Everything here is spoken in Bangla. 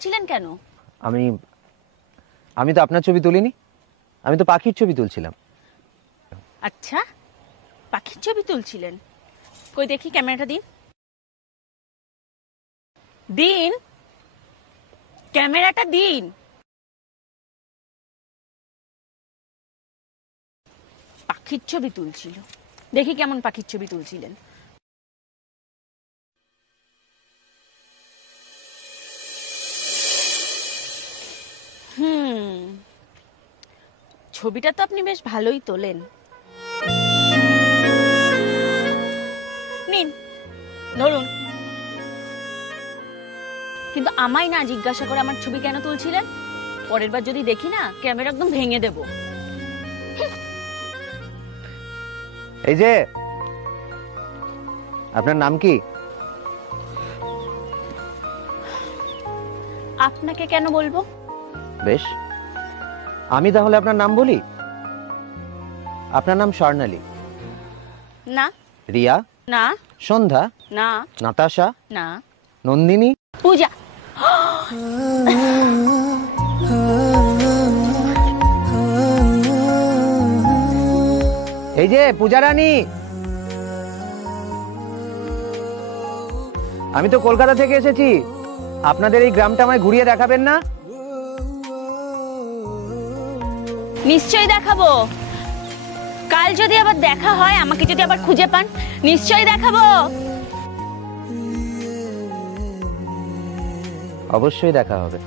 তুলছিলেন কেন? আমি আমি তো আপনার ছবি তুলিনি, আমি তো পাখির ছবি তুলছিলাম। আচ্ছা, পাখির ছবি তুলছিলেন? কই দেখি, ক্যামেরাটা দিন। দিন, ক্যামেরাটা দিন। পাখির ছবি তুলছিল, দেখি কেমন পাখির ছবি তুলছিলেন। ছবিটা তো আপনি বেশ ভালোই তোলেন। নিন, ধরুন। কিন্তু আমায় না জিজ্ঞাসা করে আমার ছবি কেন তুলছিলেন? পরের বার যদি দেখি না, ক্যামেরা একদম ভেঙে দেব। এই যে, আপনার নাম কি? আপনাকে কেন বলবো? বেশ, আমি তাহলে আপনার নাম বলি। আপনার নাম স্বর্ণালী? না। রিয়া? না। সন্ধ্যা? না। নাতাশা? না। নন্দিনী? পূজা? এই যে পূজা রানী, আমি তো কলকাতা থেকে এসেছি। আপনাদের এই গ্রামটা আমায় ঘুরিয়ে দেখাবেন না? নিশ্চয়ই দেখাবো। কাল যদি আবার দেখা হয়, আমাকে যদি আবার খুঁজে পান, নিশ্চয়ই দেখাবো। অবশ্যই দেখা হবে।